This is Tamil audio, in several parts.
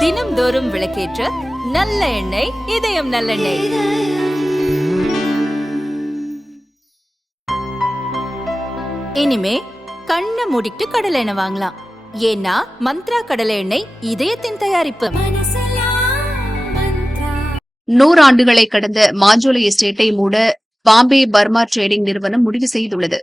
தினம்தோறும் விளக்கேற்ற நல்ல எண்ணெய் இதயம் நல்லெண்ணெய். இனிமே கண்ணை மூடிட்டு கடலை எண்ணெய் வாங்கலாம். ஏன்னா மந்த்ரா கடலை எண்ணெய் இதயத்தின் தயாரிப்பு. நூறாண்டுகளை கடந்த மாஞ்சோலை எஸ்டேட்டை மூட பாம்பே பர்மா ட்ரேடிங் நிறுவனம் முடிவு செய்துள்ளது.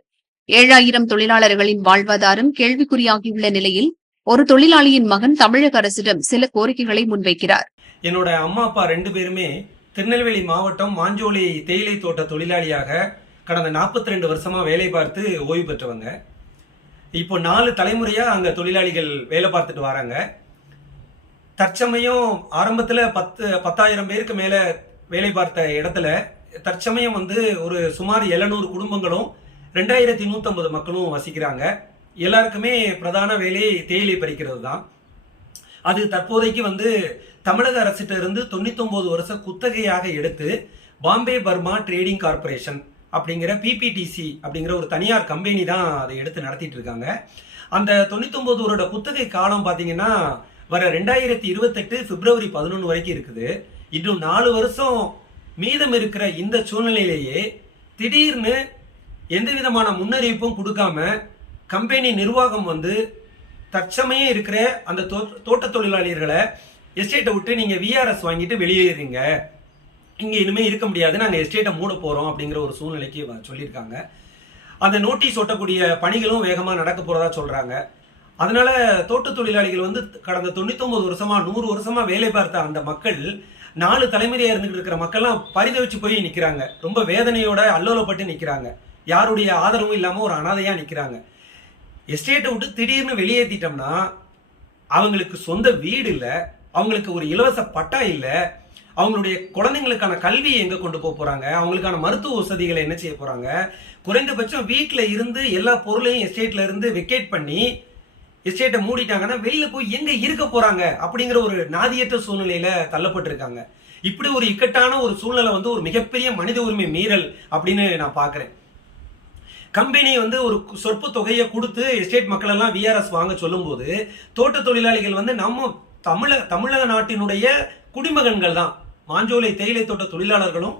ஏழாயிரம் தொழிலாளர்களின் வாழ்வாதாரம் கேள்விக்குறியாகியுள்ள நிலையில் ஒரு தொழிலாளியின் மகன் தமிழக அரசிடம் சில கோரிக்கைகளை முன்வைக்கிறார். என்னோட அம்மா அப்பா ரெண்டு பேருமே திருநெல்வேலி மாவட்டம் மாஞ்சோலி தேயிலை தோட்ட தொழிலாளியாக கடந்த 42 ரெண்டு வருஷமா வேலை பார்த்து ஓய்வு பெற்றவங்க. இப்போ நாலு தலைமுறையா அங்க தொழிலாளிகள் வேலை பார்த்துட்டு வராங்க. தற்சமயம் ஆரம்பத்துல பத்து பத்தாயிரம் பேருக்கு மேல வேலை பார்த்த இடத்துல தற்சமயம் வந்து ஒரு சுமார் 700 குடும்பங்களும் ரெண்டாயிரத்தி நூற்றம்பது மக்களும் வசிக்கிறாங்க. எல்லாருக்குமே பிரதான வேலை தேயிலை பறிக்கிறது தான். அது தற்போதைக்கு வந்து தமிழக அரசிட்ட இருந்து 99 வருஷ குத்தகையாக எடுத்து பாம்பே பர்மா ட்ரேடிங் கார்ப்பரேஷன் அப்படிங்கிற பிபிடிசி அப்படிங்கிற ஒரு தனியார் கம்பெனி தான் அதை எடுத்து நடத்திட்டு இருக்காங்க. அந்த 99 வருட குத்தகை காலம் பார்த்தீங்கன்னா வர ரெண்டாயிரத்தி இருபத்தெட்டு பிப்ரவரி பதினொன்று வரைக்கும் இருக்குது. இன்னும் நாலு வருஷம் மீதம் இருக்கிற இந்த சூழ்நிலையிலேயே திடீர்னு எந்த விதமான முன்னறிவிப்பும் கொடுக்காம கம்பெனி நிர்வாகம் வந்து தற்சமயம் இருக்கிற அந்த தோ- தோட்ட தொழிலாளர்களை எஸ்டேட்டை விட்டு நீங்கள் விஆர்எஸ் வாங்கிட்டு வெளியேறீங்க இங்கே இனிமேல் இருக்க முடியாது. நாங்கள் எஸ்டேட்டை மூட போகிறோம் அப்படிங்கிற ஒரு சூழ்நிலைக்கு சொல்லியிருக்காங்க. அந்த நோட்டீஸ் ஒட்டக்கூடிய பணிகளும் வேகமாக நடக்க போகிறதா சொல்கிறாங்க அதனால தோட்ட தொழிலாளிகள் வந்து கடந்த 99 வருஷமா நூறு வருஷமா வேலை பார்த்த அந்த மக்கள் நாலு தலைமுறையாக இருந்துகிட்டு இருக்கிற மக்கள்லாம் பரிதவிச்சு போய் நிற்கிறாங்க ரொம்ப வேதனையோட அல்லோலப்பட்டு நிற்கிறாங்க யாருடைய ஆதரவும் இல்லாமல் ஒரு அனாதையாக நிற்கிறாங்க எஸ்டேட்டை விட்டு திடீர்னு வெளியேற்றிட்டோம்னா அவங்களுக்கு சொந்த வீடு இல்லை அவங்களுக்கு ஒரு இலவச பட்டா இல்லை அவங்களுடைய குழந்தைங்களுக்கான கல்வியை எங்க கொண்டு போக போறாங்க அவங்களுக்கான மருத்துவ வசதிகளை என்ன செய்ய போறாங்க குறைந்தபட்சம் வீட்டில் இருந்து எல்லா பொருளையும் எஸ்டேட்ல இருந்து வெக்கேட் பண்ணி எஸ்டேட்டை மூடிட்டாங்கன்னா வெளியில போய் எங்க இருக்க போறாங்க அப்படிங்கிற ஒரு நாதியற்ற சூழ்நிலையில தள்ளப்பட்டிருக்காங்க. இப்படி ஒரு இக்கட்டான ஒரு சூழ்நிலை வந்து ஒரு மிகப்பெரிய மனித உரிமை மீறல் அப்படின்னு நான் பார்க்குறேன். கம்பெனி வந்து ஒரு சொற்ப தொகையை கொடுத்து எஸ்டேட் மக்களெல்லாம் விஆர்எஸ் வாங்க சொல்லும்போது தோட்ட தொழிலாளிகள் வந்து நம்ம தமிழ தமிழக நாட்டினுடைய குடிமகன்கள் தான். மாஞ்சோலை தேயிலை தோட்ட தொழிலாளர்களும்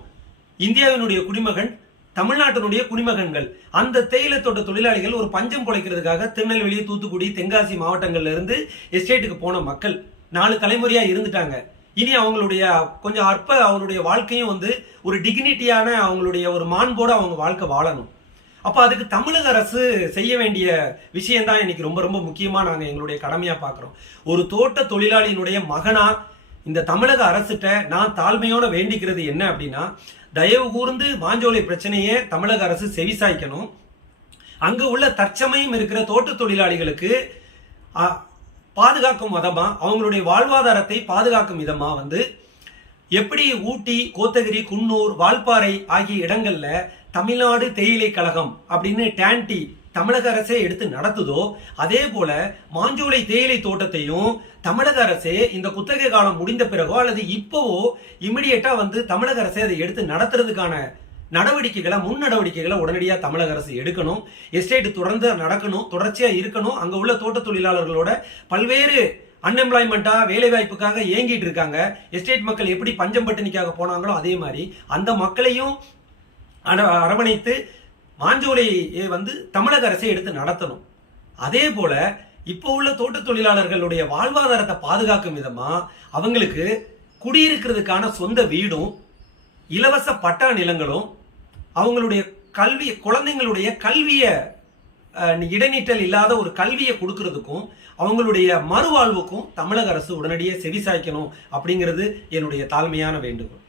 இந்தியாவினுடைய குடிமகன் தமிழ்நாட்டினுடைய குடிமகன்கள். அந்த தேயிலை தோட்ட தொழிலாளிகள் ஒரு பஞ்சம் குலைக்கிறதுக்காக திருநெல்வேலி தூத்துக்குடி தென்காசி மாவட்டங்கள்ல இருந்து எஸ்டேட்டுக்கு போன மக்கள். நாலு தலைமுறையா இருந்துட்டாங்க. இனி அவங்களுடைய கொஞ்சம் அற்ப அவங்களுடைய வாழ்க்கையும் வந்து ஒரு டிக்னிட்டியான அவங்களுடைய ஒரு மாண்போட அவங்க வாழ்க்கை வாழணும். அப்போ அதுக்கு தமிழக அரசு செய்ய வேண்டிய விஷயம் தான் இன்னைக்கு ரொம்ப ரொம்ப முக்கியமாக நாங்கள் எங்களுடைய கடமையாக பார்க்குறோம் ஒரு தோட்ட தொழிலாளியினுடைய மகனா இந்த தமிழக அரசுகிட்ட நான் தாழ்மையோட வேண்டிக்கிறது என்ன அப்படின்னா தயவு கூர்ந்து மாஞ்சோலை பிரச்சனையை தமிழக அரசு செவிசாய்க்கணும். அங்கு உள்ள தற்சமயம் இருக்கிற தோட்ட தொழிலாளிகளுக்கு பாதுகாக்கும் விதமாக அவங்களுடைய வாழ்வாதாரத்தை பாதுகாக்கும் விதமாக வந்து எப்படி ஊட்டி கோத்தகிரி குன்னூர் வால்பாறை ஆகிய இடங்களில் தமிழ்நாடு தேயிலை கழகம் அப்படின்னு டேன்டி தமிழக அரசே எடுத்து நடத்துதோ அதே போல மாஞ்சோலை தேயிலை தோட்டத்தையும் தமிழக அரசே இந்த குத்தகை காலம் முடிந்த பிறகோ அல்லது இப்போவோ இமிடியேட்டா வந்து தமிழக அரசே அதை எடுத்து நடத்துறதுக்கான நடவடிக்கைகளை முன் நடவடிக்கைகளை உடனடியாக தமிழக அரசு எடுக்கணும். எஸ்டேட் தொடர்ந்து நடக்கணும் தொடர்ச்சியாக இருக்கணும். அங்கே உள்ள தோட்ட தொழிலாளர்களோட பல்வேறு அன்எம்ப்ளாய்மெண்ட்டா வேலை வாய்ப்புக்காக ஏங்கிட்டு இருக்காங்க. எஸ்டேட் மக்கள் எப்படி பஞ்சம் பட்டினிக்காக போனாங்களோ அதே மாதிரி அந்த மக்களையும் அரவணைத்து மாஞ்சோலையை வந்து தமிழக அரசை எடுத்து நடத்தணும். அதே போல இப்போ உள்ள தோட்ட தொழிலாளர்களுடைய வாழ்வாதாரத்தை பாதுகாக்கும் விதமா அவங்களுக்கு குடியிருக்கிறதுக்கான சொந்த வீடும் இலவச பட்டா நிலங்களும் அவங்களுடைய கல்வி குழந்தைங்களுடைய கல்வியை இடைநீட்டல் இல்லாத ஒரு கல்வியை கொடுக்கறதுக்கும் அவங்களுடைய மறுவாழ்வுக்கும் தமிழக அரசு உடனடியே செவிசாய்க்கணும் அப்படிங்கிறது என்னுடைய தாழ்மையான வேண்டுகோள்.